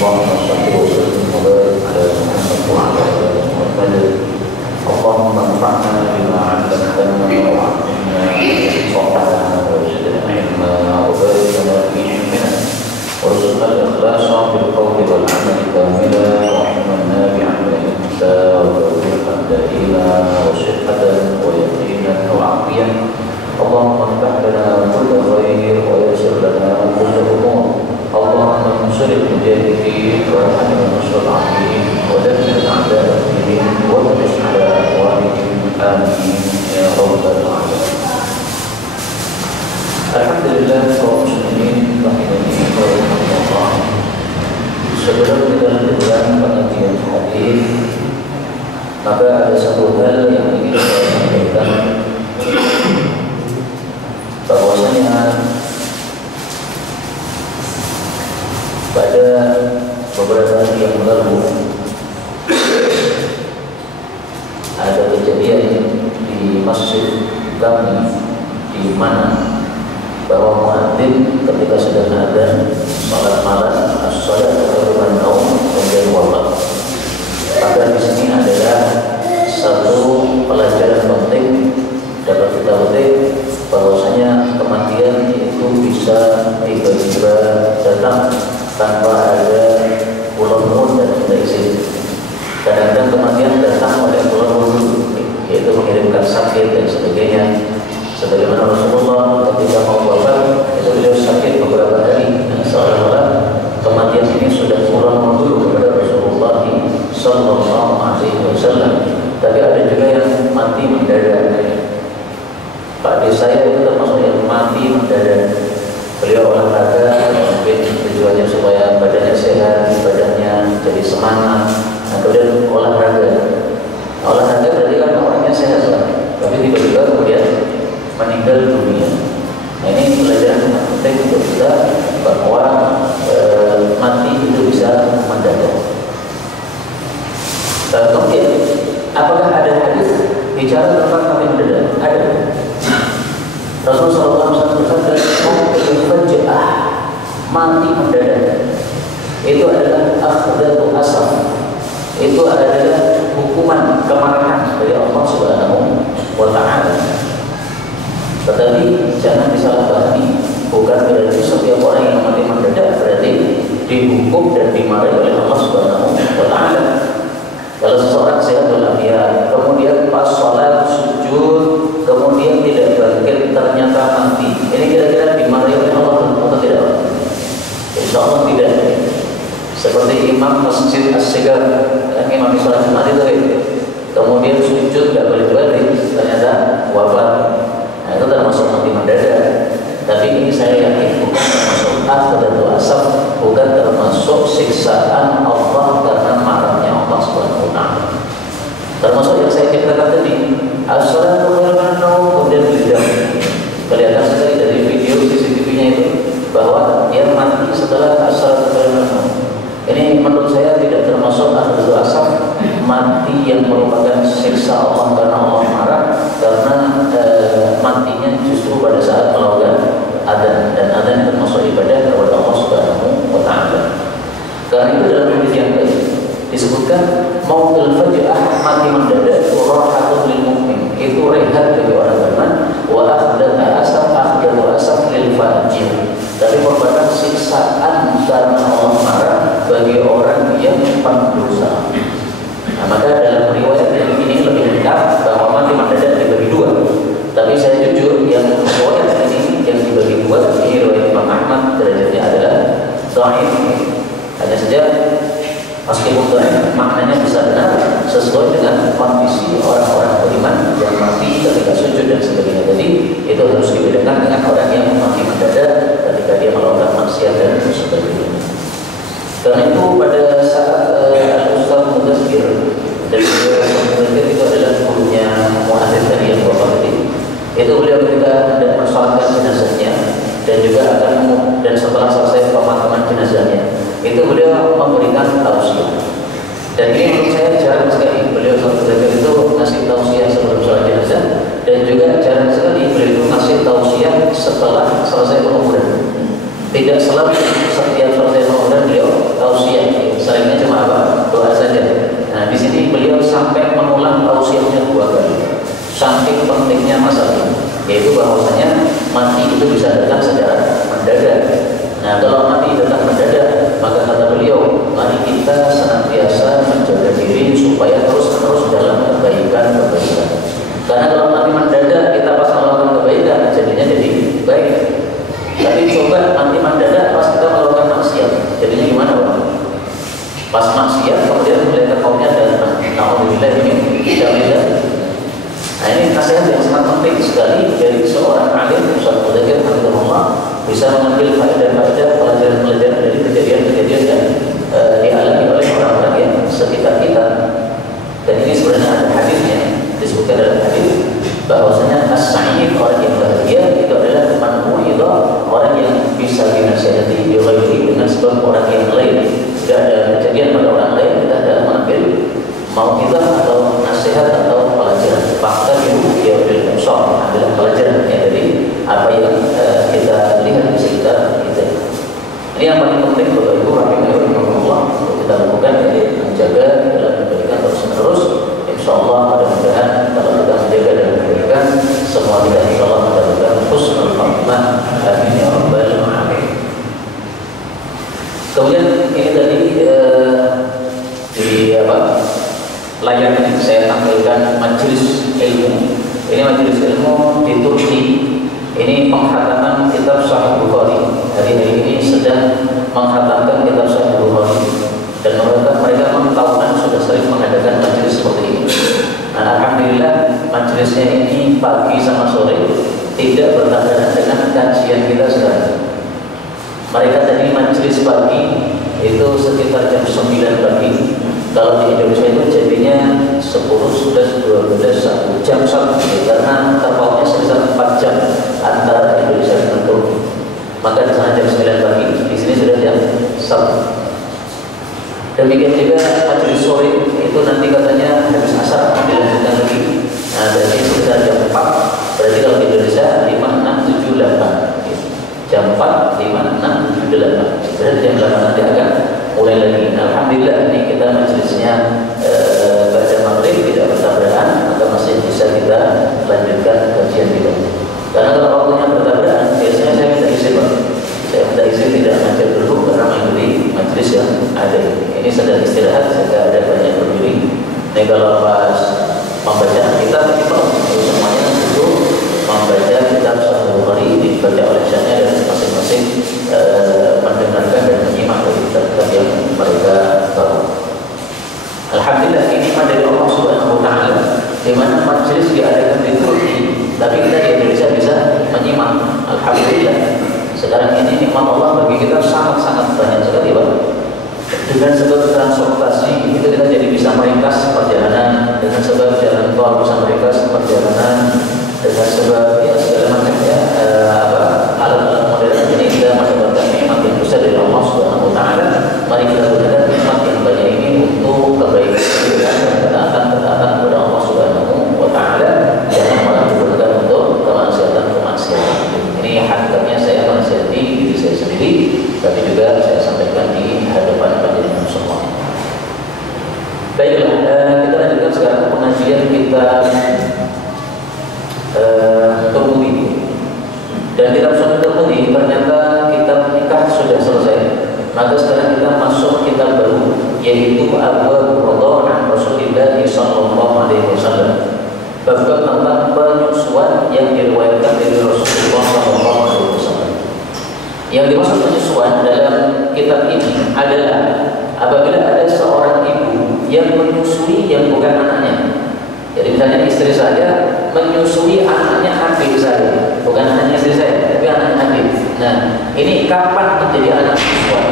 اللهم صل وسلم وبارك على محمد وعلى آل محمد. اللهم انفعنا بما علمتنا وعلمنا صالحا وزدنا علما وبارك لنا في علمنا وارزقنا الإخلاص في القول والعمل كاملا وعلما نافعا وإنسا وتوفيقا دائما وصحة ويقينا وعافية. اللهم افتح لنا كل خير ويسر لنا كل أمور. اللهم انصر المجاهدين وارحم المستضعفين ودمر أعداء الدين واغمس على أموالهم آمين يا رب العالمين. Alhamdulillah kaum muslimin rahimani wa rahimakumullah. Sebelum kita lanjutkan pengajian hadis, maka ada satu hal yang ingin saya sampaikan, bahwasanya pada beberapa hari yang lalu ada kejadian di masjid kami di mana bahwa muadzin ketika sedang adzan salat malam as-salat khairun naum kemudian wafat. Maka di sini adalah satu pelajaran penting dapat kita petik bahwasanya kematian itu bisa tiba-tiba datang tanpa ada ulun dan kita izin. Kadang-kadang kematian datang oleh ulun, yaitu mengirimkan sakit dan sebagainya. Sebagaimana Rasulullah ketika mau wafat itu beliau sakit beberapa hari, seolah-olah kematian ini sudah pulang dulu kepada Rasulullah Sallallahu Alaihi Wasallam. Tapi ada juga yang mati mendadak. Pak de saya itu termasuk yang mati mendadak. Beliau olahraga, mungkin tujuannya supaya badannya sehat, badannya jadi semangat. Nah, kemudian olahraga berarti kan orangnya sehat, tapi tiba-tiba kemudian meninggal dunia. Nah, ini pelajaran yang penting untuk kita bahwa mati itu bisa mendadak. Kemudian, apakah ada hadis bicara tentang mati mendadak? Ada. Rasulullah SAW bersabda, "Faj'ah, mati mendadak." Itu adalah akhdatu asam. Itu adalah hukuman kemarahan dari Allah Subhanahu wa Ta'ala. Tetapi jangan disalahpahami, bukan berarti setiap orang yang mati mendadak berarti dihukum dan dimarahi oleh Allah Subhanahu wa Ta'ala. Kalau seseorang sehat walafiat, kemudian pas sholat sujud, kemudian tidak bangkit, ternyata mati, ini kira-kira dimarahi oleh Allah atau tidak? Insya Allah tidak. Seperti imam masjid As-Sigar, imam sholat Jumat itu, kemudian sujud tidak balik-balik, ternyata wafat. Nah, itu termasuk mati mendadak. Tapi ini saya yakin bukan termasuk akhdatu asam, bukan termasuk siksaan Allah karena marahnya Allah Subhanahu wa Ta'ala. Termasuk yang saya ceritakan tadi, as-salatu khairun naum, kemudian beliau kelihatan sekali dari video CCTV-nya itu bahwa dia mati setelah as-salatu khairun naum. Ini menurut saya tidak termasuk akhdatu asam, mati yang merupakan siksa Allah karena Allah marah, karena matinya justru pada saat melakukan adzan, dan adzan termasuk ibadah kepada Allah Subhanahu wa Ta'ala. Karena itu dalam hadis yang lain disebutkan mautul faj'ah, mati mendadak, rahatun lil mukmin, itu rehat bagi orang beriman, wa akhdatu asam lil fajir, tapi merupakan siksaan karena Allah marah bagi orang yang pendosa. Nah, maka dalam riwayat yang ini lebih lengkap bahwa mati mendadak dibagi dua. Tapi saya jujur yang riwayat ini yang dibagi dua, ini riwayat Imam Ahmad, derajatnya adalah dhaif. Hanya saja meskipun dhaif, maknanya bisa benar sesuai dengan kondisi orang-orang beriman yang mati ketika sujud dan sebagainya tadi. Itu harus dibedakan dengan orang yang mati mendadak ketika dia melakukan maksiat dan sebagainya. Karena itu pada saat Al-Ustaz Mudaththir dan Mudaththir itu adalah gurunya muadzin tadi yang bapak tadi, itu beliau ketika hendak mensolatkan jenazahnya dan juga akan dan setelah selesai pemakaman jenazahnya itu beliau memberikan tausiah. Dan ini menurut saya jarang sekali beliau Mudaththir itu ngasih tausiah sebelum sholat jenazah, dan juga jarang sekali beliau itu ngasih tausiah setelah selesai penguburan. Tidak selalu setiap selesai penguburan beliau tausiah. masalah ini, yaitu bahwasanya mati itu bisa datang secara mendadak. Nah, kalau mati datang mendadak, maka kata beliau, mari kita senantiasa menjaga diri supaya terus-menerus dalam kebaikan-kebaikan. Karena kalau mati mendadak, kita pas melakukan kebaikan, jadinya jadi baik. Tapi coba mati mendadak pas kita melakukan maksiat, jadinya gimana, Pak? Pas maksiat, kemudian melihat kaumnya datang. Alhamdulillah ini tidak beda. Nah, ini nasihat yang sangat penting sekali dari seorang alim, Ustaz Mudzakkir Hafizahullah, bisa mengambil faedah-faedah, pelajaran-pelajaran dari kejadian-kejadian yang dialami oleh orang-orang yang sekitar kita. Dan ini sebenarnya ada hadisnya, disebutkan dalam hadis bahwasanya as-sa'id, orang yang bahagia itu adalah man-mu'idha, orang yang bisa dinasihati bi-ghairi, dengan sebab orang yang lain. Tidak ada kejadian pada orang lain, kita adalah mengambil mau'idhah atau nasihat atau pelajaran. Fakta itu ya bil absar, adalah pelajaran dari apa yang kita lihat di sekitar kita. Ini yang paling penting Bapak Ibu rahimahullah untuk kita lakukan, yaitu menjaga dalam kebaikan terus-menerus. Insyaallah mudah-mudahan kalau kita menjaga dalam kebaikan, semua kita insyaallah mendapatkan husnul khatimah. Amin ya rabbal alamin. Kemudian ini tadi di layar ini saya tampilkan majelis ilmu. Ini majelis ilmu di Turki. Ini penghataman kitab Sahih Bukhari. Hari ini sedang menghatamkan kitab Sahih Bukhari. Dan mereka tahunan sudah sering mengadakan majelis seperti ini. Nah, alhamdulillah majelisnya ini pagi sama sore tidak bertabrakan dengan kajian kita sekarang. Mereka tadi majelis pagi itu sekitar jam 9 pagi. Kalau di Indonesia itu jadinya 10, 11, 12, 1 jam satu, karena terpautnya sekitar 4 jam antara Indonesia dan Turki. Maka di sana jam 9 pagi, di sini sudah jam 1. Demikian juga majelis sore itu nanti katanya habis asar dilanjutkan lagi. Nah, berarti sekitar jam 4. Berarti kalau di Indonesia 5, 6, 7, 8. Jam 4, 5, 6, 7, 8. Berarti jam 8 nanti akan mulai lagi. Alhamdulillah ini kita majelisnya baca maghrib tidak bertabrakan, maka masih bisa kita lanjutkan kajian kita. Karena kalau waktunya bertabrakan, biasanya saya minta izin, Pak. Saya minta izin tidak ngajar dulu karena mengikuti majelis yang ada. Ini sedang istirahat, saya ada banyak berdiri. Ini kalau pas membaca kitab kita semuanya itu membaca kitab Sahih Bukhari dibaca oleh syaikhnya dan masing-masing mendengarkan dan menyimak dari kitab-kitab yang mereka tahu. Alhamdulillah ini dari Allah Subhanahu wa taala, di mana majelis diadakan di Turki, tapi kita di Indonesia bisa menyimak. Alhamdulillah. Sekarang ini nikmat Allah bagi kita sangat-sangat banyak sekali, Pak. Dengan sebab transportasi itu kita jadi bisa meringkas perjalanan, dengan sebab jalan tol bisa meringkas perjalanan, dengan sebab ya segala macam ya alat-alat modern ini kita mendapatkan nikmat yang besar dari Allah Subhanahu wa taala. Mari kita gunakan nikmat yang banyak ini untuk kebaikan dan ketaatan kepada Allah Subhanahu wa taala, jangan malah digunakan untuk kemaksiatan. Ini hakikatnya saya menasihati diri saya sendiri, tapi juga saya sampaikan di hadapan panjenengan semua. Baiklah, kita lanjutkan sekarang pengajian kita Turmudi. Dan kitab Sunan Turmudi ternyata kitab nikah sudah selesai. Maka sekarang kita masuk kitab baru, yaitu Abwabur Radha' an Rasulillah sallallahu alaihi wasallam. Bab tentang penyusuan yang diriwayatkan dari Rasulullah sallallahu alaihi wasallam. Yang dimaksud penyusuan dalam kitab ini adalah apabila ada seorang ibu yang menyusui yang bukan anaknya. Jadi misalnya istri saya menyusui anaknya adik saya, bukan anaknya istri saya, tapi anaknya adik. Nah, ini kapan menjadi anak susuan?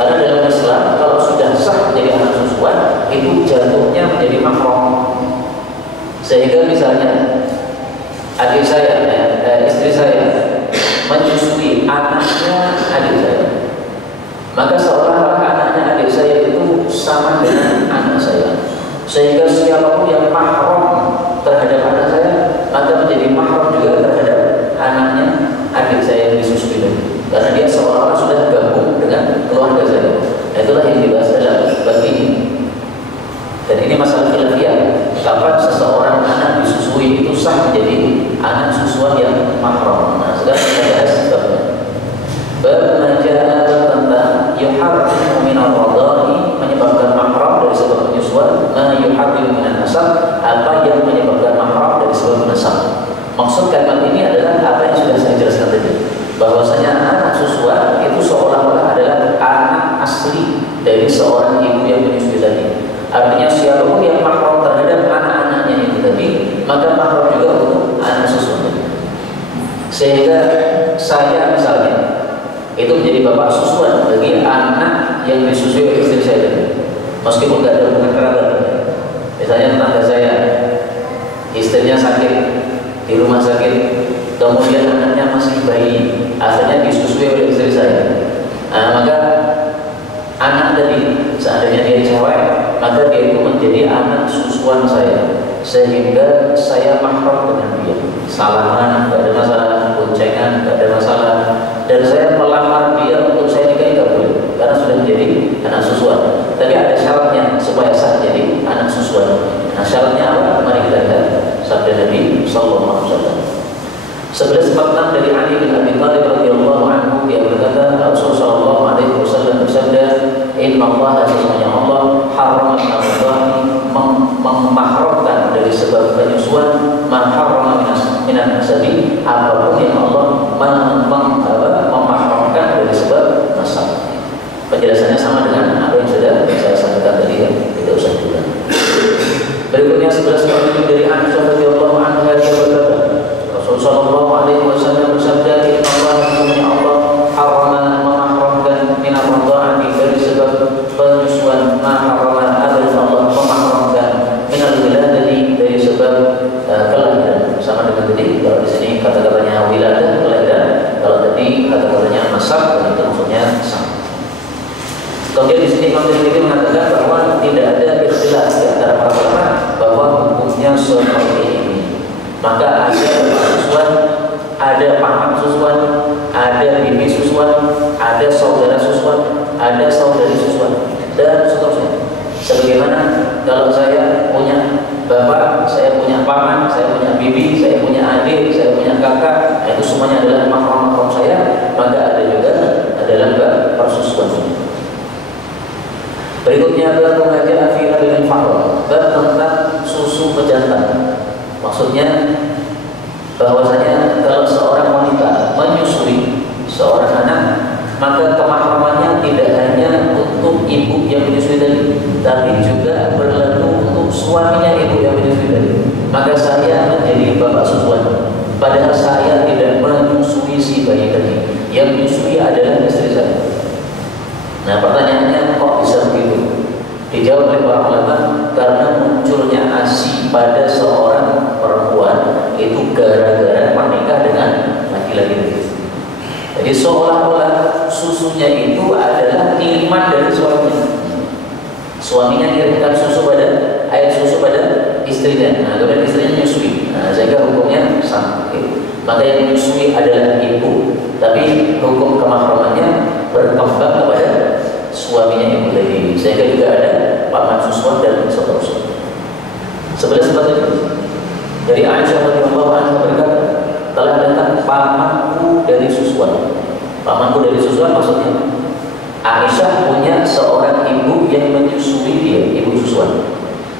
Karena dalam Islam kalau sudah sah menjadi anak susuan, itu jatuhnya menjadi mahram. Sehingga misalnya adik saya, istri saya menyusui anaknya adik saya, maka seolah-olah anaknya adik saya itu sama dengan anak saya. Sehingga siapapun yang mahram terhadap anak saya, maka menjadi mahram juga terhadap anaknya adik saya yang disusui tadi. Karena dia seolah-olah sudah gabung dengan keluarga saya. Itulah yang dibahas dalam bab ini. Dan ini masalah khilafiyah. Kapan seseorang anak disusui itu sah menjadi anak susuan yang mahram. Nah, sekarang kita bahas babnya. Bab majaa tentang yuharrimu min ar-radha'i, menyebabkan mahram dari sebab penyusuan, ma yuharrimu min an-nasab, apa yang menyebabkan mahram dari sebab nasab. Maksud kalimat ini adalah apa yang sudah saya jelaskan tadi, bahwasanya anak susuan itu seolah-olah adalah anak asli dari seorang ibu yang menyusui tadi. Artinya siapapun yang mahram terhadap anak-anaknya itu tadi, maka mahram juga untuk anak susuan. Sehingga saya misalnya itu menjadi bapak susuan bagi anak yang disusui oleh istri saya tadi, meskipun tidak ada hubungan kerabat. Misalnya tetangga saya, istrinya sakit di rumah sakit, kemudian anaknya masih bayi, akhirnya disusui oleh istri saya. Nah, maka anak tadi, seandainya dia cewek, maka dia itu menjadi anak susuan saya, sehingga saya mahram dengan dia. Salaman, tidak ada masalah, boncengan, tidak ada masalah, dan saya melamar dia untuk saya nikahi tidak boleh, karena sudah menjadi anak susuan. Tapi ada syaratnya supaya sah jadi anak susuan. Nah, syaratnya apa? Mari kita lihat sabda Nabi sallallahu alaihi wasallam. 11:46 dari Ali bin Abi Thalib radhiyallahu anhu, dia berkata, Rasulullah sallallahu alaihi wasallam bersabda, "Inna Allah, sesungguhnya Allah, harrama memahramkan dari sebab penyusuan, ma harrama minan nasabi, apapun yang Allah memahramkan dari sebab nasab." Penjelasannya sama dengan apa yang sudah saya sampaikan tadi, ya, tidak usah diulang. Berikutnya 11:47 dari Aisyah radhiyallahu anha, dia berkata, Rasulullah sallallahu alaihi wasallam bersabda, "Inna Allah, sesungguhnya Allah, harrama memahramkan min ar-radha'ati dari sebab penyusuan, ma harrama Allah memahramkan min al-wiladati dari sebab kelahiran." Sama dengan tadi, kalau di sini kata-katanya wiladah kelahiran, kalau tadi kata-katanya nasab, itu maksudnya sama. Kemudian di sini Imam Tirmidzi mengatakan bahwa tidak ada ikhtilaf di antara para ulama bahwa hukumnya seperti ini. Maka ada bapak susuan, ada paman susuan, ada bibi susuan, ada saudara susuan, ada saudari susuan, dan seterusnya. Sebagaimana kalau saya punya bapak, saya punya paman, saya punya bibi, saya punya adik, saya punya kakak, itu semuanya adalah mahram-mahram saya, maka ada juga adalah persusuan. Berikutnya bab mengajar fi bil fahr, bab tentang susu pejantan. Maksudnya bahwasanya kalau seorang wanita menyusui seorang anak, maka kemahramannya tidak hanya untuk ibu yang menyusui tadi, tapi juga berlaku untuk suaminya ibu yang menyusui tadi. Maka saya menjadi bapak susuan, padahal saya tidak menyusui si bayi tadi. Yang menyusui adalah istri saya. Nah, pertanyaannya, kok bisa begitu? Dijawab oleh para ulama, karena munculnya ASI pada seorang perempuan itu gara-gara menikah dengan laki-laki. Jadi seolah-olah susunya itu adalah kiriman dari suaminya. Suaminya kirimkan susu pada air susu pada istrinya. Nah, kemudian istrinya menyusui. Nah, sehingga hukumnya sama. Maka yang menyusui adalah ibu, tapi hukum kemahramannya berkembang kepada suaminya ibu tadi, sehingga juga ada paman susuan dan seterusnya. 11:47 dari Aisyah radhiyallahu anha berkata, telah datang pamanku dari susuan. Pamanku dari susuan maksudnya Aisyah punya seorang ibu yang menyusui dia, ibu susuan.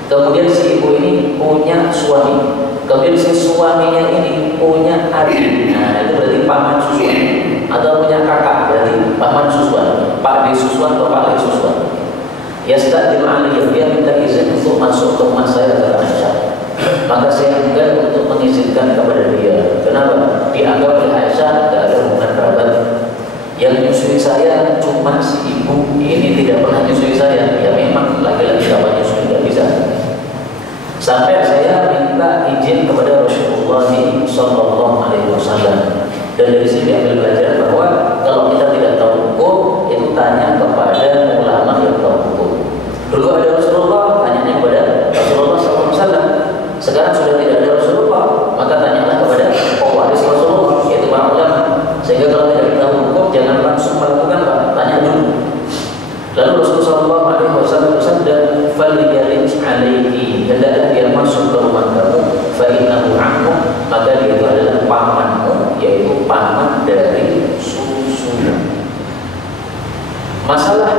Kemudian si ibu ini punya suami. Kemudian si suaminya ini punya adik. Nah, itu berarti paman susuan. Atau punya kakak, berarti paman susuan, pak di susuan atau pak di susuan. Yasta'dil aliyah, dia minta izin untuk masuk ke rumah saya, kata Aisyah. Maka saya enggan untuk mengizinkan kepada dia. Kenapa? Dianggap oleh Aisyah tidak ada hubungan kerabat. Yang menyusui saya cuma si ibu ini, tidak pernah menyusui saya. Ya memang laki-laki dapat menyusui, tidak bisa. Sampai saya minta izin kepada Rasulullah sallallahu alaihi wasallam. Dan dari sini diambil pelajaran bahwa kalau kita tidak tahu hukum, itu tanya kepada ulama yang tahu hukum. Dulu ada Rasulullah, tanyanya kepada Rasulullah SAW. Sekarang sudah tidak ada Rasulullah, maka tanyalah kepada pewaris Rasulullah, yaitu para ulama. Sehingga kalau tidak tahu hukum, jangan langsung melakukan, Pak, tanya dulu. Lalu Rasulullah SAW bersabda, "Faliyalij alaihi, hendaklah dia masuk ke rumah kamu, fa innahu anhu, maka dia itu Masalah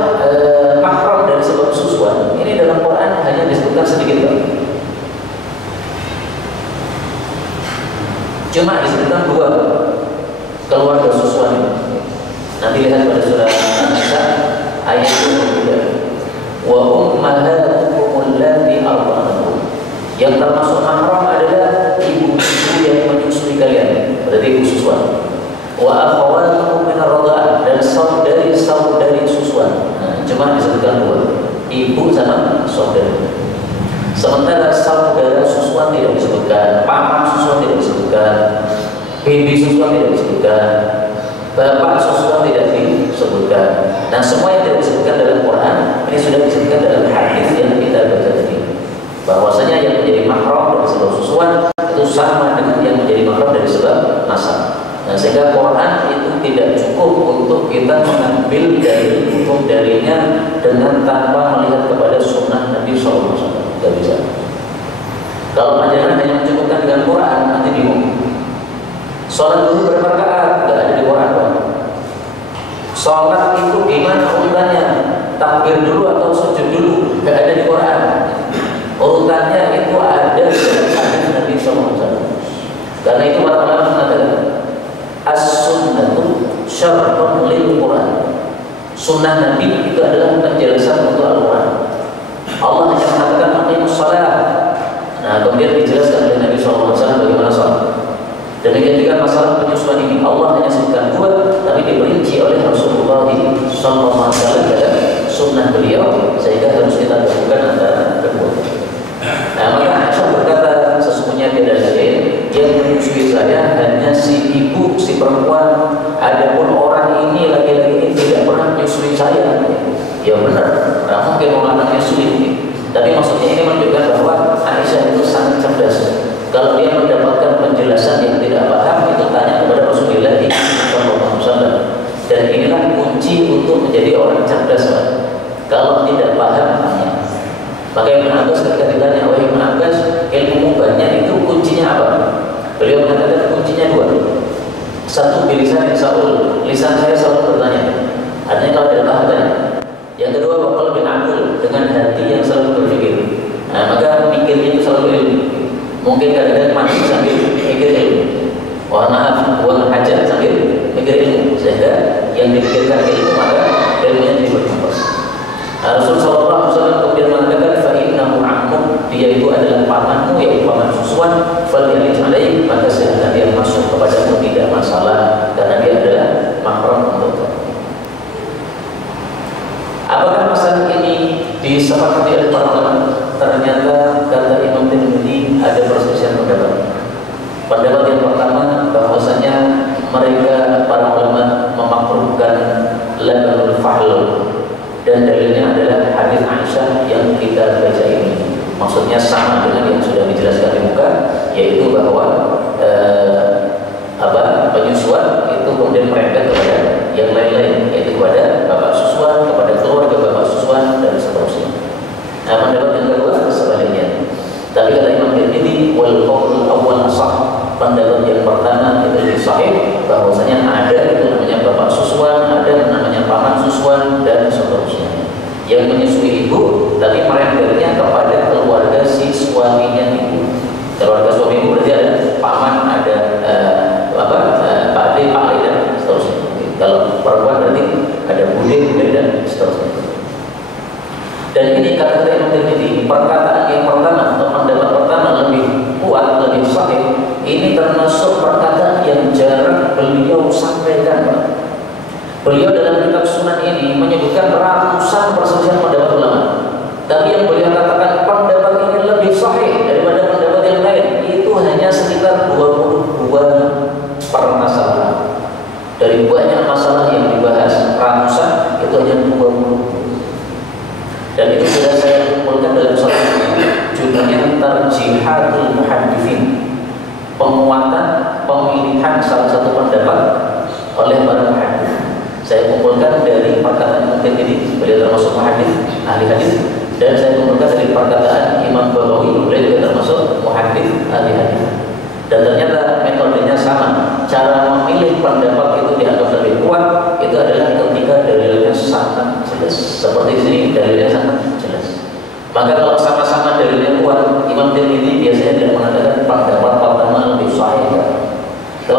mahram dari sebab susuan ini dalam Quran hanya disebutkan sedikit banget. Cuma disebutkan 2 keluarga susuan ini. Nanti lihat pada surah An-Nisa ayat 23. Wa ummahatukum allati arda'nakum. Yang termasuk mahram adalah ibu-ibu yang menyusui kalian, berarti ibu susuan. Wa akhawatukum min ar-radha'ah, dan saudari-saudari susuan. Nah, cuma disebutkan 2, ibu sama saudari. Sementara saudara susuan tidak disebutkan, paman susuan tidak disebutkan, bibi susuan tidak disebutkan, bapak susuan tidak disebutkan. Dan semua yang tidak disebutkan dalam Quran ini sudah disebutkan dalam hadis yang kita baca tadi. Bahwasanya yang menjadi mahram dari sebab susuan itu sama dengan yang menjadi mahram dari sebab nasab. Nah, sehingga Quran itu tidak cukup untuk kita mengambil dari hukum darinya dengan tanpa melihat kepada sunnah Nabi SAW. Tidak bisa. Kalau ajaran hanya mencukupkan dengan Quran, nanti bingung. Sholat dulu berapa rakaat? Tidak ada di Quran. Sholat itu gimana urutannya? Takbir dulu atau sujud dulu? Tidak ada di Quran. Urutannya itu ada di hadis Nabi SAW. Karena itu para ulama mengatakan as-sunnatu syarhun lil Quran. Sunnah Nabi itu adalah penjelasan untuk Al-Quran. Allah hanya mengatakan aqimus shalah. Nah, kemudian dijelaskan oleh Nabi SAW bagaimana salat. Demikian juga masalah penyusuan ini, Allah hanya sebutkan 2, tapi diperinci oleh Rasulullah SAW dalam sunnah beliau, sehingga harus kita gabungkan antara kedua. Nah, maka Aisyah berkata, sesungguhnya tidak ada yang menyusui saya hanya si ibu, si perempuan. Adapun orang ini laki-laki ini tidak pernah menyusui saya. Ya benar, nah, mungkin orang anaknya sulit. Tapi maksudnya ini menunjukkan bahwa Aisyah itu sangat cerdas. Kalau dia mendapatkan penjelasan yang tidak paham, itu tanya kepada Rasulullah SAW. Dan inilah kunci untuk menjadi orang cerdas. Kalau tidak paham, tanya. Maka Ibn Abbas ketika ditanya, wahai Ibn Abbas, ilmu banyak itu kuncinya apa? Beliau mengatakan kuncinya 2. Satu, bilisan Saul, lisan saya selalu bertanya. Artinya kalau tidak paham tanya. Yang kedua, wakal bin Abdul, dengan hati yang selalu berpikir. Nah, maka pikirnya itu selalu ilmu. Mungkin kadang-kadang mandi sambil mikir ilmu. Wah, maaf, buang hajat sambil mikir ilmu. Sehingga yang dipikirkan ilmu maka ilmunya jadi berkembang. Rasulullah SAW kemudian mengatakan, fa'innahu ammuk, dia itu adalah pamanmu, yaitu paman susuan. Faliyalij alaih, maka sehingga dia masuk kepadamu tidak masalah, karena dia adalah mahram untukmu. Apakah masalah ini disepakati oleh para ulama? Ternyata kata Imam Tirmidzi ada perselisihan pendapat. Pendapat yang pertama bahwasanya mereka para ulama memakruhkan labanul fahl, dan dalilnya adalah hadis Aisyah yang kita baca ini. Maksudnya sama dengan yang sudah dijelaskan di muka, yaitu bahwa penyusuan itu kemudian merembet kepada yang lain-lain, yaitu kepada bapak susuan, kepada keluarga bapak susuan, dan seterusnya. Nah, pendapat yang kedua sebaliknya. Tapi kata Imam Tirmidzi, wal qaul awwal sah. Pendapat yang pertama itu lebih sahih, bahwasanya ada itu namanya bapak susuan, ada namanya paman susuan, dan seterusnya. Yang menyusui ibu, tapi merembetnya kepada keluarga si suaminya ibu. Keluarga suami ibu berarti ada paman, ada Pak Ade, Pak Ali, dan seterusnya. Kalau perempuan berarti ada bude, dan seterusnya. Dan ini kata Imam Tirmidzi, perkataan yang pertama atau pendapat pertama lebih kuat, lebih sahih. Ini termasuk perkataan yang jarang beliau sampaikan. Beliau dalam kitab Sunan ini menyebutkan ratusan perselisihan pendapat ulama. Tapi yang beliau katakan pendapat ini lebih sahih daripada pendapat yang lain, itu hanya sekitar 22 permasalahan. Dari banyak masalah yang dibahas ratusan, itu hanya 20. Dan itu sudah saya kumpulkan dalam satu judulnya Tarjihatul Muhaddithin, penguatan pemilihan salah satu pendapat oleh para muhaddits. Saya kumpulkan dari perkataan mungkin ini, beliau termasuk muhaddits, ahli hadis, dan saya kumpulkan dari perkataan Imam Bawawi, beliau juga termasuk muhaddits, ahli hadis. Dan ternyata metodenya sama. Cara memilih pendapat itu dianggap lebih kuat, itu adalah ketika dalilnya sangat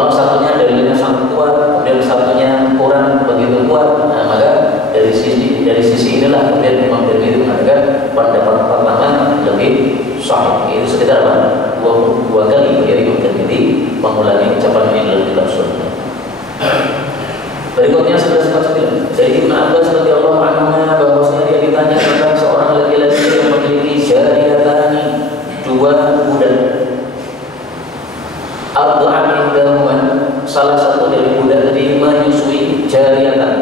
Kalau satunya dalilnya sangat kuat, kemudian satunya kurang begitu kuat, nah, maka dari sisi inilah kemudian Imam Tirmidzi mengatakan pendapat pertama lebih sahih. Itu sekitar 22 kali dari Imam Tirmidzi mengulangi ucapan ini dalam kitab Sunnah. Berikutnya 1149 dari Ibnu Abbas radhiyallahu anhu bahwasanya dia ditanya tentang seorang laki-laki yang memiliki jariyatani, dua budak. Arda'an indahuman, salah satu dari budak tadi menyusui jariyatan,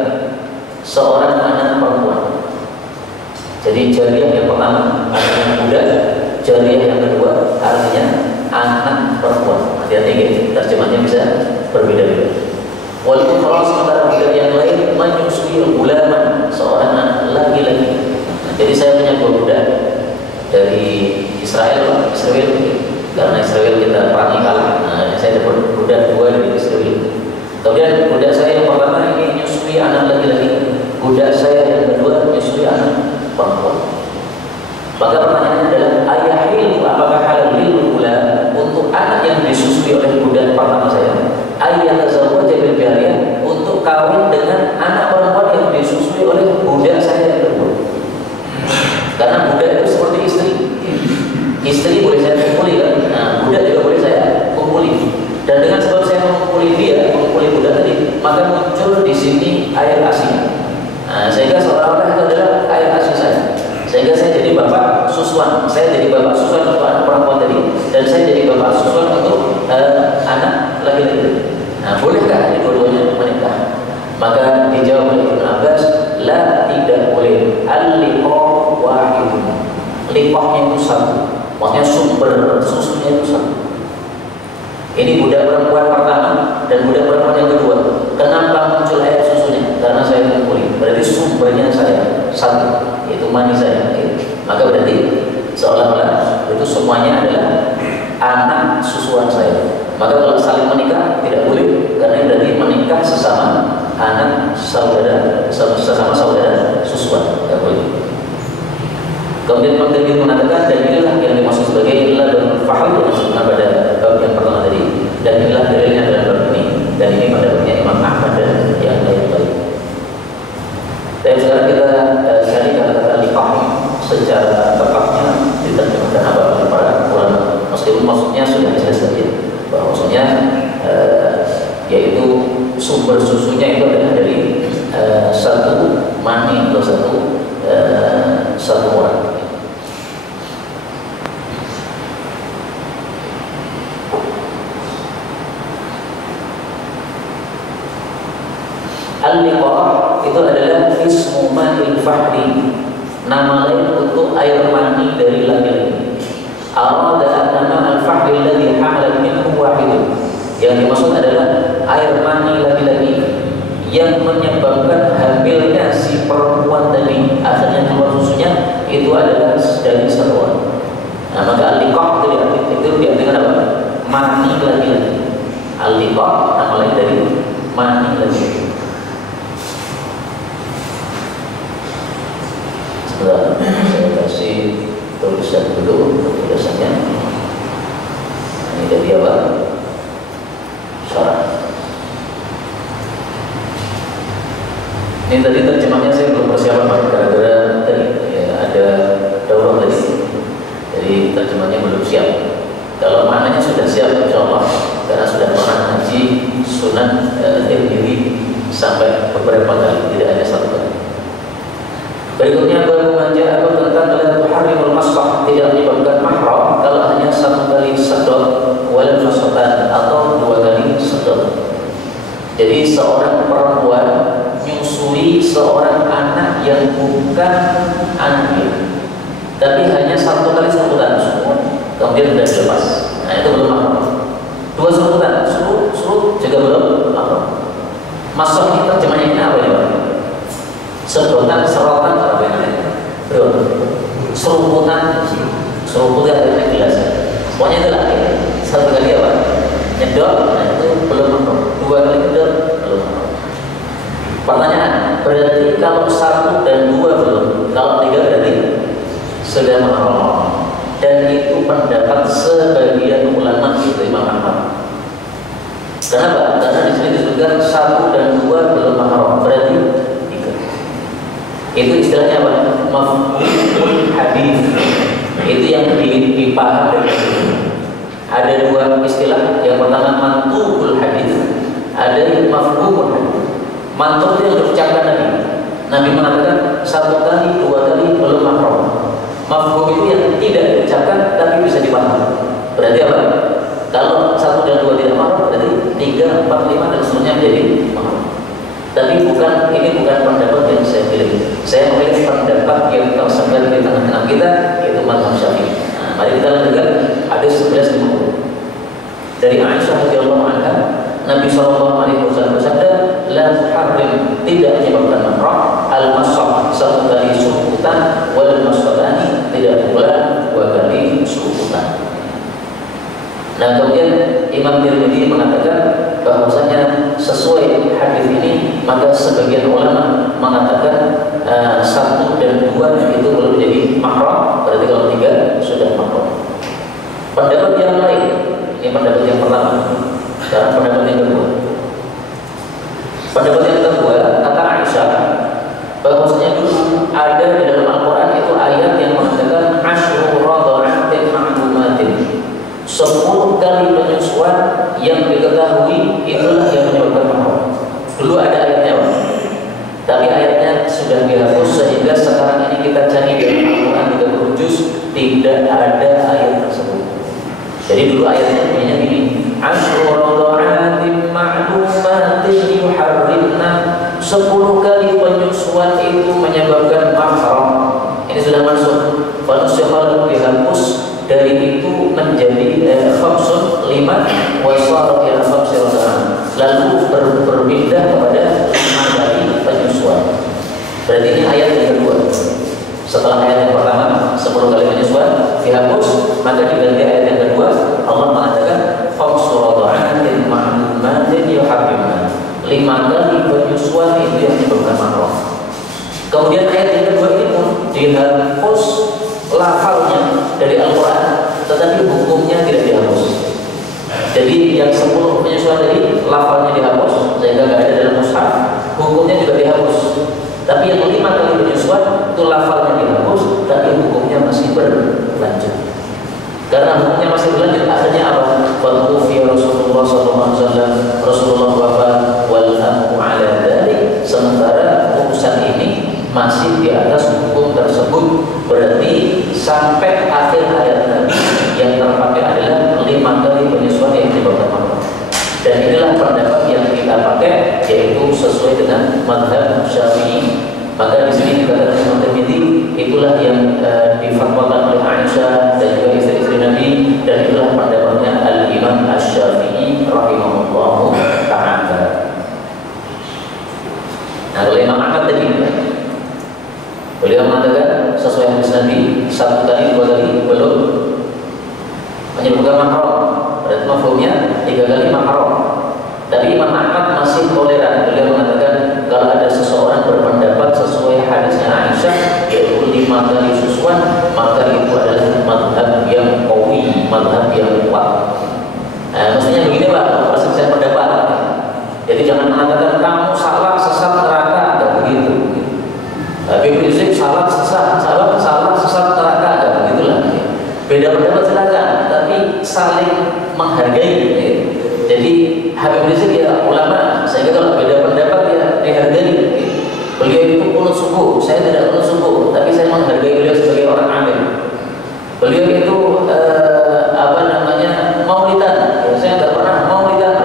seorang anak perempuan. Jadi jariyah yang pertama artinya budak, jariyah yang kedua artinya anak perempuan. Hati-hati, terjemahnya bisa berbeda-beda. Walaupun kalau sementara budak yang lain menyusui gulaman, seorang anak laki-laki. Jadi saya punya dua budak dari Israel. Karena Israel kita perangi kalah, nah, saya dapat budak dua dari Israel. Kemudian budak saya yang pertama ini menyusui anak laki-laki, budak saya yang kedua menyusui anak perempuan. Maka pertanyaannya adalah ayahil, apakah halal lil gulam untuk anak yang disusui oleh budak pertama saya, ayat tersebut jadi biarnya untuk kawin dengan anak perempuan yang disusui oleh budak saya yang kedua. Karena budak itu seperti istri boleh saya kumpuli kan, nah budak juga boleh saya kumpuli. Dan dengan sebab saya mengumpuli budak tadi, maka muncul di sini air ASI. Nah, sehingga seolah-olah itu adalah air ASI saya. Sehingga saya jadi bapak susuan. Saya jadi bapak susuan untuk anak perempuan tadi, dan saya jadi bapak susuan untuk anak laki-laki. Nah, bolehkah dua-duanya menikah? Maka dijawab oleh Ibnu Abbas, la, tidak boleh. Al-liqah wahidun. Liqahnya itu satu. Maksudnya sumber susunya itu satu. Ini budak perempuan pertama dan budak perempuan yang kedua. Kenapa muncul air susunya? Karena saya kumpuli. Berarti sumbernya saya satu, yaitu mani saya. Maka berarti seolah-olah itu semuanya adalah anak susuan saya. Maka kalau saling menikah tidak boleh, karena berarti menikah sesama anak saudara, sesama saudara susuan, tidak boleh. Kemudian Imam Tirmidzi mengatakan, dan inilah yang dimaksud sebagai ilah dan faham yang disebutkan pada bab yang pertama tadi, dan inilah dalilnya dalam bab ini, dan ini pada babnya Imam Ahmad dan yang lain-lain. Dan sekarang kita cari kata-kata dipahami secara tepatnya diterjemahkan apa oleh para ulama. Meskipun maksudnya sudah jelas saja, bahwa maksudnya yaitu sumber susunya itu adalah dari satu mani atau satu orang. Al-liqah itu adalah ismu ma'il fahri, nama lain untuk air mani dari laki-laki. Arada nama al-fahri alladhi hamalat minhu wahidun. Yang dimaksud adalah air mani laki-laki yang menyebabkan hamilnya si perempuan tadi, akhirnya keluar susunya, itu adalah dari satu orang. Nah, maka al-liqah itu diartikan apa? Mani laki-laki. Al-liqah nama lain dari mani laki-laki. Setelah saya kasih tulisan dulu untuk tulisannya. Ini dari apa? Syarah. Ini tadi terjemahnya saya belum persiapan, gara-gara tadi ya, ada daurah tadi, jadi terjemahnya belum siap. Kalau maknanya sudah siap, insya Allah, karena sudah pernah ngaji Sunan Tirmidzi sampai beberapa kali, tidak hanya satu kali. Berikutnya baru manja tentang la tuharrimul masbah, tidak menyebabkan mahram kalau hanya satu kali sedot, wal masatan atau dua kali sedot. Jadi seorang perempuan nyusui seorang anak yang bukan anaknya, tapi hanya satu kali serutan, kemudian sudah dilepas. Nah, itu belum mahram. Dua serutan, surut juga belum mahram. Masbah ini terjemahnya ini apa ya? Sedotan, serotan, apa yang lain? Seruputan artinya jelas. Pokoknya itu lah. Satu kali apa? Nyedot, nah itu belum mahram. Dua kali nyedot, belum mahram. Pertanyaan, berarti kalau satu dan dua belum, kalau tiga berarti sudah mahram. Dan itu pendapat sebagian ulama, itu Imam Ahmad. Kenapa? Karena di sini disebutkan 1 dan 2 belum mahram, berarti 3. Itu istilahnya apa? Mafhumul hadis. Itu yang dipahami dari sini. Ada 2 istilah. Yang pertama mantuqul hadis, ada yang mafhumul hadis. Mantuq itu yang diucapkan Nabi. Nabi mengatakan 1 kali, 2 kali belum mahram. Mafhum itu yang tidak diucapkan tapi bisa dipahami. Berarti apa? Kalau 1 dan 2 tidak mahram, berarti 3, 4, 5 dan seterusnya menjadi mahram. Tapi ini bukan pendapat yang saya pilih. Saya memilih pendapat yang tersebar di tengah-tengah kita, yaitu mazhab Syafi'i. Nah, mari kita lanjutkan hadis 1150. Dari Aisyah radhiyallahu anha, Nabi sallallahu alaihi wasallam bersabda, "La tuharrim," tidak menyebabkan mahram, al-masah 1 kali sukutan, wal masatani tidak pula 2 kali sukutan. Nah, kemudian Imam Tirmidzi mengatakan bahwasanya sesuai hadis ini, maka sebagian ulama mengatakan 1 dan 2 itu belum jadi mahram, berarti kalau 3 sudah mahram. Pendapat yang lain, ini pendapat yang pertama. Sekarang pendapat yang kedua. Pendapat yang kedua, kata Aisyah, bahwasanya dulu ada di dalam Al-Quran itu ayat yang mengatakan asyru radha'atin ma'lumatin, 10 kali penyusuan yang diketahui itulah yang menyebabkan mahram. Dulu ada ayatnya, tapi ayatnya sudah dihapus sehingga sekarang ini kita cari di Al-Quran 30 juz tidak ada ayat tersebut. Jadi dulu ayatnya bunyinya gini, asyru radha'atin ma'lumatin yuharrimna, 10 kali penyusuan itu menyebabkan mahram. Ini sudah masuk. Fanusyahal dihapus, dari itu menjadi khamsun 5 wasara ila khamsi radha'an, lalu berpindah kepada 5 kali penyusuan. Berarti ini ayat yang kedua. Setelah ayat yang pertama 10 kali penyusuan dihapus, maka diganti ayat yang kedua. Allah mengatakan khamsu radha'atin ma'lumatin yuharrimna, 5 kali penyusuan itu yang menyebabkan mahram. Kemudian ayat yang kedua ini pun dihapus lafalnya dari Al-Quran, tetapi hukumnya tidak dihapus. Jadi yang 10 penyusuan tadi lafalnya dihapus sehingga tidak ada dalam mushaf, hukumnya juga dihapus. Tapi yang 5 kali penyusuan itu lafalnya dihapus, tapi hukumnya masih berlanjut. Karena hukumnya masih berlanjut, akhirnya apa? Watufi Rasulullah SAW, Rasulullah wafat, wal amru ala dzalik. Sementara urusan ini masih di atas hukum tersebut, berarti sampai akhir hayat Nabi yang terpakai adalah 5 kali penyusuan yang menyebabkan mahram. Dan inilah pendapat yang kita pakai, yaitu sesuai dengan mazhab Syafi'i. Maka di sini dikatakan Imam Tirmidzi, itulah yang difatwakan oleh Aisyah dan juga istri-istri Nabi, dan itulah pendapatnya Al-Imam Asy-Syafi'i rahimahullahu ta'ala. Nah, oleh Imam Ahmad tadi, beliau mengatakan sesuai hadis Nabi 1 kali, 2 kali belum menyebabkan mahram, berarti mafhumnya 3 kali mahram. Tapi Imam Ahmad masih toleran. Beliau mengatakan kalau ada seseorang berpendapat sesuai hadisnya Aisyah, yaitu 5 kali susuan, maka itu adalah mazhab yang qawi, mazhab yang kuat. Mestinya begini Pak, perselisihan pendapat. Jadi jangan mengatakan kamu salah, sesat, neraka, tidak begitu. Habib Rizik salah, sesat, neraka, tidak begitulah. Beda pendapat silakan, tapi saling menghargai. Jadi Habib Rizik ya ulama, sehingga kalau beda pendapat ya dihargai. Beliau itu kunut subuh, saya tidak kunut subuh, tapi saya menghargai beliau sebagai orang alim. Beliau itu maulidan, ya, saya nggak pernah maulidan,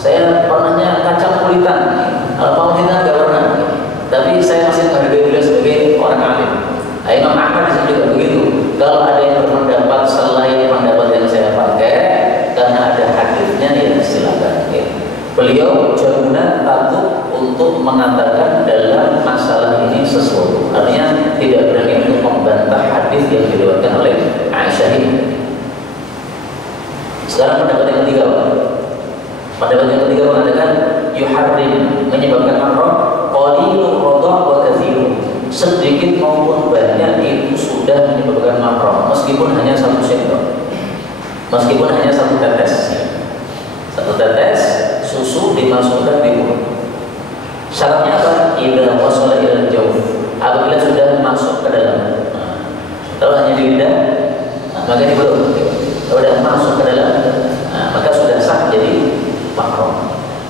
saya pernahnya kacang kulitan. Kalau maulidan nggak pernah, tapi saya masih menghargai beliau sebagai orang alim. Imam Ahmad di sini juga begitu. Kalau ada yang berpendapat selain pendapat yang saya pakai, karena ada hadisnya, ya silakan. Ya. Beliau jangan takut untuk mengatakan dalam masalah ini sesuatu. Artinya tidak berani untuk membantah hadis yang diriwayatkan oleh Aisyah ini. Sekarang pendapat yang ketiga, pendapat yang ketiga mengatakan yuharrim, menyebabkan mahram, qalilur radha' wa katsirun, sedikit maupun banyak itu sudah menyebabkan mahram, meskipun hanya 1 sendok, meskipun hanya 1 tetes. 1 tetes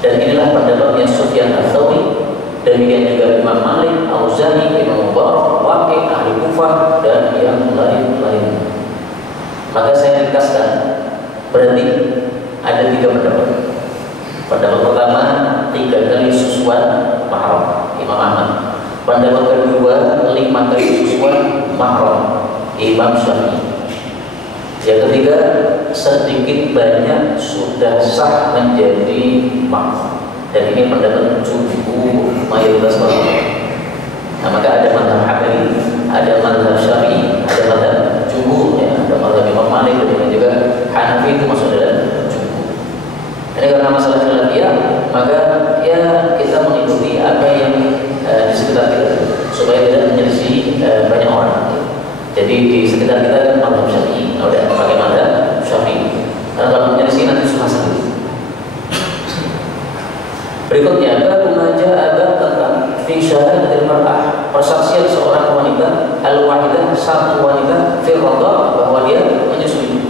Dan inilah pendapatnya Sufyan Ats-Tsauri, demikian juga Imam Malik, Auza'i, Imam Mubarak, Waqi', ahli Kufah, dan yang lain-lain. Maka saya ringkaskan, berarti ada 3 pendapat. Pendapat pertama, 3 kali susuan mahram, Imam Ahmad. Pendapat kedua, 5 kali susuan mahram, Imam Syafi'i. Yang ketiga, sedikit banyak sudah sah menjadi mahram. Dan ini pendapat jumhur mayoritas ulama. Nah, maka ada mazhab Hanafi, ada mazhab Syafi'i, ada mazhab jumhur, ya, ada mazhab Imam Malik, dan juga Hanafi itu masuk dalam jumhur. Ini karena masalah khilafiyah, maka ya kita mengikuti apa yang di sekitar kita supaya tidak menyelisih banyak orang. Jadi di sekitar kita kan mazhab Syafi'i, udah pakai mazhab Syafi'i. Karena kalau menyelisih nanti susah sendiri. Berikutnya bab ada tentang fi syahadatil mar'ah, persaksian seorang wanita al-wahidah, satu wanita fi radha, bahwa dia menyusui.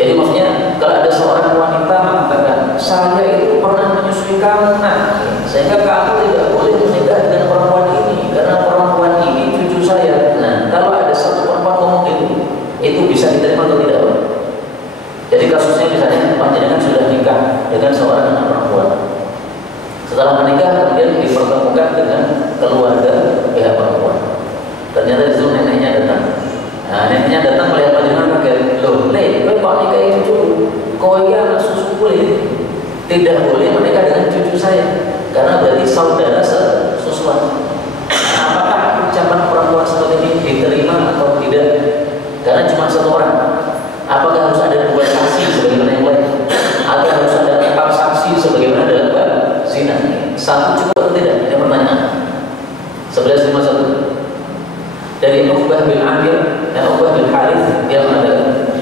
Jadi maksudnya kalau ada seorang wanita mengatakan saya itu pernah menyusui kamu, nah, sehingga kamu tidak boleh menikah dengan perempuan ini karena perempuan ini cucu saya. Nah, kalau ada satu perempuan ngomong itu bisa diterima atau tidak? Jadi kasusnya misalnya panjenengan sudah nikah dengan seorang anak perempuan. Setelah menikah kemudian dipertemukan dengan keluarga pihak perempuan. Ternyata itu neneknya datang. Nah, neneknya datang melihat panjenengan kaget, loh, kowe kok nikah cucu? Kowe anak susu boleh? Tidak boleh menikah dengan cucu saya, karena berarti saudara sesusuan. Nah, apakah ucapan perempuan seperti ini diterima atau tidak? Karena cuma satu orang. Apakah harus ada 2 saksi sebagaimana yang lain? Atau harus ada 4 saksi sebagaimana dalam bab zina? Satu cukup atau tidak? Ini pertanyaan. 1151 dari Uqbah bin Amir dan Uqbah bin Harith, dia mengatakan,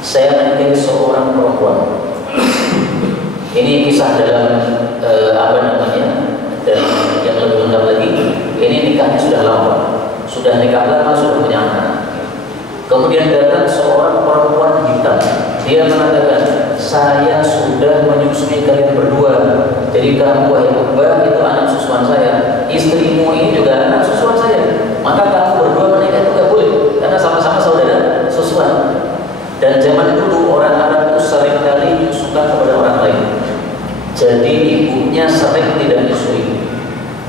saya menikahi seorang perempuan. Ini kisah dalam apa namanya, dan yang lebih lengkap lagi, ini nikahnya sudah lama, sudah nikah lama, sudah punya anak. Kemudian datang seorang perempuan hitam. Dia mengatakan, saya sudah menyusui kalian berdua. Jadi kamu wahai Uqbah itu anak susuan saya, istrimu ini juga anak susuan saya. Maka kamu berdua menikah itu tidak boleh, karena sama-sama saudara susuan. Dan zaman dulu orang Arab itu sering kali menyusukan kepada orang lain. Jadi ibunya sering tidak menyusui.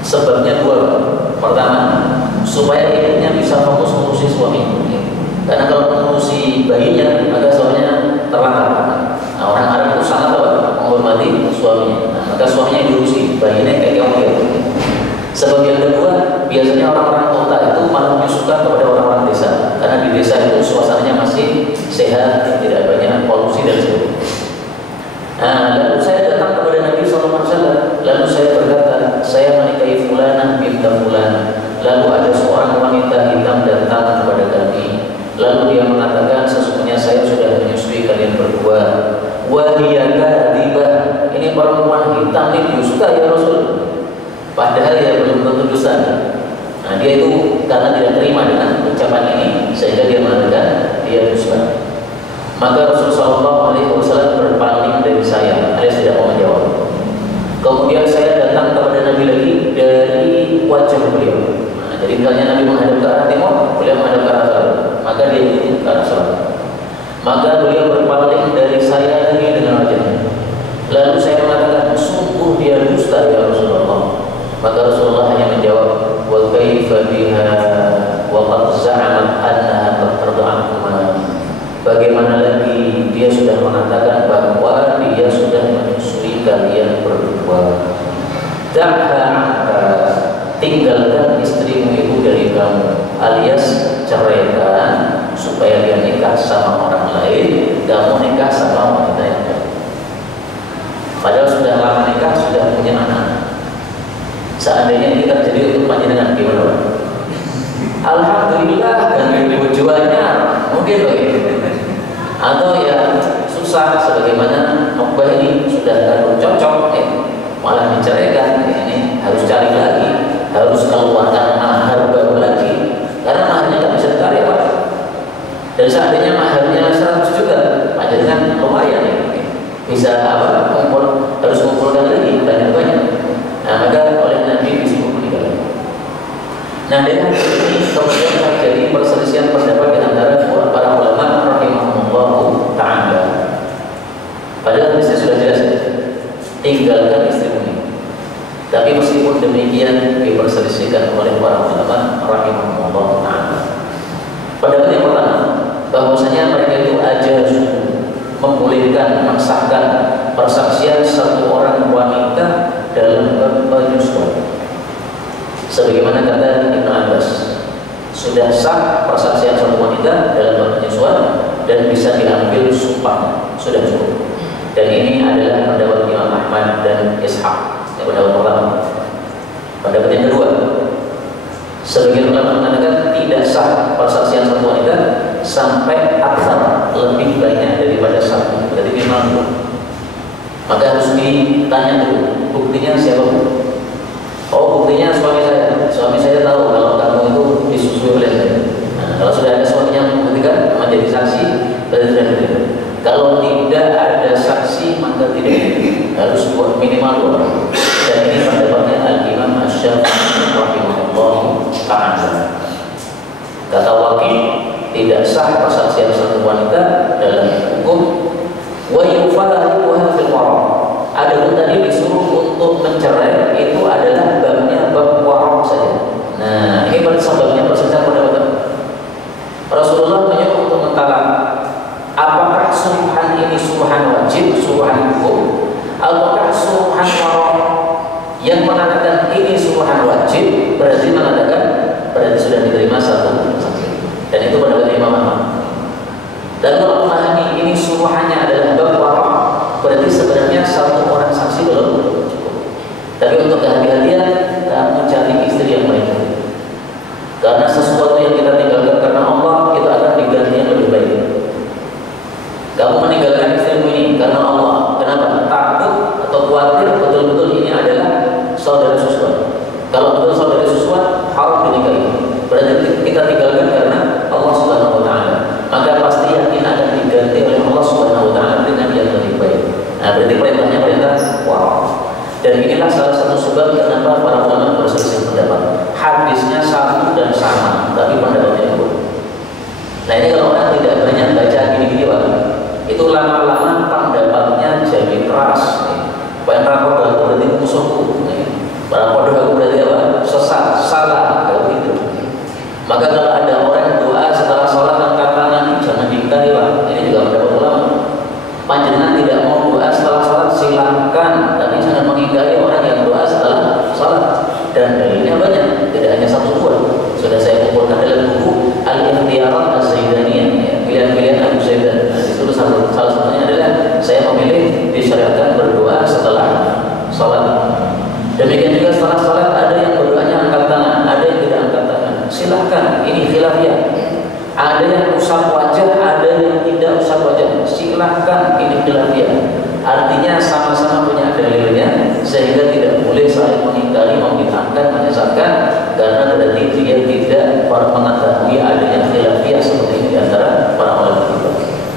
Sebabnya 2. Pertama, supaya ibunya bisa fokus mengurusi suami. Karena kalau mengurusi bayinya, maka suaminya terlantar. Nah, orang Arab itu sangat menghormati suaminya. Nah, maka suaminya diurusi, bayinya kayak gitu. Sebab yang kedua, biasanya orang-orang kota itu malah menyusukan kepada orang-orang desa, karena di desa itu suasananya masih sehat, tidak banyak polusi dan sebagainya. Nah, lalu saya datang kepada Nabi SAW, lalu saya berkata, saya menikahi fulanah binta fulan. Lalu ada seorang wanita hitam datang kepada kami. Lalu dia mengatakan, sesungguhnya saya sudah menyusui kalian berdua. Wahiyaka dibah, ini perempuan hitam ini dusta ya Rasul. Padahal ya belum tentu dusta. Nah, dia itu karena tidak terima dengan ucapan ini, sehingga dia mengatakan dia dusta. Maka Rasulullah SAW berpaling dari saya, alias tidak mau menjawab. Kemudian saya datang kepada Nabi lagi dari wajah beliau. Nah, jadi misalnya Nabi menghadap ke arah timur, beliau menghadap ke arah selatan, maka dia ikuti ke arah selatan. Maka beliau berpaling dari saya lagi dengan wajahnya. Lalu saya mengatakan, sungguh dia dusta ya Rasulullah. Maka Rasulullah hanya menjawab, wa kaifa biha wa qad za'amat annaha tarda'ankuma. Bagaimana lagi dia sudah mengatakan bahwa dia sudah menyusui kalian berdua. Da'ha anka, tinggalkan istrimu itu dari kamu, alias ceraikan supaya dia nikah sama orang lain, kamu nikah sama wanita yang lain. Padahal sudah lama nikah, sudah punya anak. Seandainya ini terjadi untuk panjenengan gimana Pak? Alhamdulillah, dan tujuannya mungkin begitu. Atau ya susah, sebagaimana Uqbah ini sudah terlalu cocok, malah diceraikan. Ini harus cari lagi, harus keluarkan mahar baru lagi, karena maharnya nggak bisa ditarik Pak. Dan seandainya maharnya 100 juta, panjenengan lumayan bisa harus mengumpulkan lagi. Nah, dengan ini kemudian terjadi perselisihan pendapat di antara para ulama rahimahumullah ta'ala. Padahal saya sudah jelas ya, tinggalkan istrimu ini. Tapi meskipun demikian diperselisihkan oleh para ulama rahimahumullah ta'ala. Pendapat yang pertama, bahwasanya mereka itu ajar membolehkan, mensahkan persaksian satu orang wanita dalam penyusuan. Sebagaimana kata Ibnu Abbas, sudah sah persaksian satu wanita dalam penyusuan dan bisa diambil sumpah, sudah cukup. Dan ini adalah pendapat Imam Ahmad dan Ishaq. Yang pendapat pertama. Pendapat yang kedua, sebagian ulama mengatakan tidak sah persaksian satu wanita sampai aksar, lebih banyak daripada satu, berarti minimal. Maka harus ditanya dulu, buktinya siapa bu? Oh, buktinya suami saya. Suami saya tahu kalau kamu itu disusui oleh saya. Nah, kalau sudah ada suaminya membuktikan menjadi saksi, berarti sudah benar. Kalau tidak ada saksi, maka tidak harus buat minimal 2 orang. Dan ini pendapatnya Al-Imam Asy-Syafi'i rahimahullah ta'ala. Kata Waqi', tidak sah persaksian satu wanita dalam hukum wa yufariquha fil wara'. Adapun tadi disuruh untuk mencerai itu adalah babnya bab wara' saja. Nah, ini sebabnya perselisihan pendapat. Rasulullah menyuruh untuk mentalak. Apakah suruhan ini suruhan wajib, suruhan hukum, ataukah suruhan wara' yang mengatakan ini suruhan wajib berarti mengatakan berarti sudah diterima satu. Dan itu pendapat Imam Ahmad. Dan kalau memahami ini suruhannya adalah bab wara', berarti sebenarnya satu orang saksi belum cukup. Tapi untuk kehati-hatian, kamu cari istri yang baik. Karena sesuatu yang kita tinggalkan karena Allah, kita akan diganti yang lebih baik. Kamu meninggalkan istrimu ini karena Allah. Kenapa? Takut atau khawatir betul-betul ini adalah saudara susuan. Kalau betul saudara susuan, haram dinikahi. Berarti kita tinggalkan karena Allah Subhanahu wa ta'ala. Maka pasti yakin akan diganti oleh Allah Subhanahu wa ta'ala dengan yang lebih baik. Nah, berarti perintahnya perintah wara'. Dan inilah salah satu sebab kenapa para ulama berselisih pendapat. Hadisnya satu dan sama, tapi pendapatnya dua. Nah, ini kalau orang tidak banyak baca gini-gini Pak, itu lama-lama pendapatnya jadi keras. Pengen rapor aku berarti musuhku. Rapor aku berarti apa? Sesat, salah, kalau gitu. Maka kalau ada orang doa setelah sholat angkat tangan, jangan diingkari Pak. Ini juga pendapat ulama. Panjenengan tidak mau doa setelah sholat silakan, tapi jangan mengingkari orang yang doa setelah sholat. Dan dalilnya banyak, tidak hanya satu dua. Sudah saya kumpulkan dalam buku Al-Ikhtiyarat Az-Zaidaniyah, pilihan-pilihan Abu Zaidan. Nah, itu salah satunya adalah saya memilih disyariatkan berdoa setelah sholat. Demikian juga setelah sholat ada yang berdoanya angkat tangan, ada yang tidak angkat tangan. Silahkan, ini khilafiyah. Ada yang usap wajah, ada yang tidak usap wajah. Silahkan, ini khilafiyah. Artinya sama-sama punya dalilnya, sehingga tidak boleh saling mengingkari, membid'ahkan, menyesatkan, karena berarti dia tidak mengetahui adanya khilafiyah seperti ini di antara para ulama kita.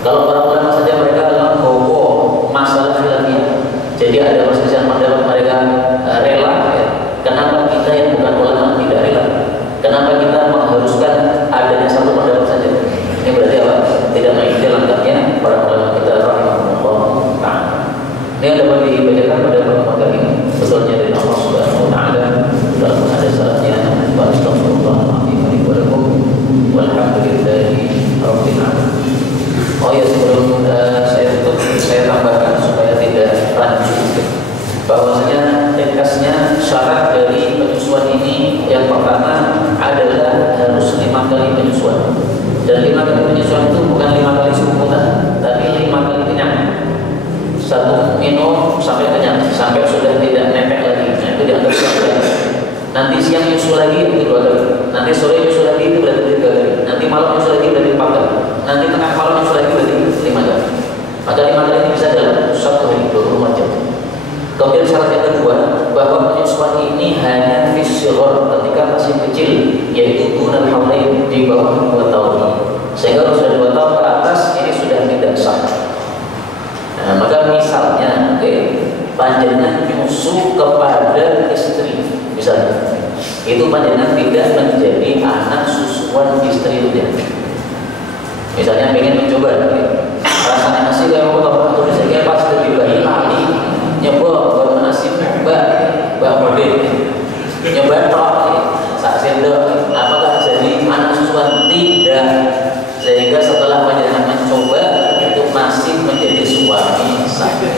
Kalau para ulama saja mereka menggowo masalah khilafiyah, jadi ada perselisihan pendapat mereka rela. Ya. Kenapa kita yang bukan ulama tidak rela? Kenapa kita mengharuskan adanya satu pendapat saja? Ini berarti apa? Tidak mengikuti langkahnya para ulama kita rahimahullah ta'ala. Ini yang dapat dibacakan pada pertemuan ini. Betulnya dari Allah Subhanahu wa ta'ala. Dalam ada salahnya wa astaghfirullahaladzim wa lakum walhamdulillahi rabbil alamin. Oh ya, sebelum saya tambahkan supaya tidak lanjut, bahwasanya ringkasnya syarat dari penyusuan ini yang pertama adalah harus 5 kali penyusuan. Dan 5 kali penyusuan itu bukan 5 kali semutan, tapi 5 kali kenyang. Satu minum sampai kenyang, sampai sudah tidak nempel lagi. Nah, itu dianggap 1 kali. Nanti siang nyusul lagi itu 2 kali. Nanti sore nyusul lagi itu berarti 3 kali. Nanti malam nyusul lagi berarti 4 kali. Nanti tengah malam nyusul lagi berarti 5 kali. Maka 5 kali ini bisa dalam 1 hari 24 jam. Kemudian syarat yang kedua, bahwa penyusuan ini hanya fisyghar, ketika masih kecil, yaitu dunal haulain, di bawah 2 tahun. Sehingga kalau sudah 2 tahun ke atas ini sudah tidak sah. Nah, maka misalnya, panjenengan nyusu kepada istri, misalnya itu panjenengan tidak menjadi anak susuan istrinya. Misalnya pengen mencoba rasanya nasi kayak apa atau misalnya pas lebih bayi lali nyoba buat nasi mbak Bode nyoba tok sak sendok apakah jadi anak susuan? Tidak. Sehingga setelah panjenengan mencoba itu masih menjadi suami sah.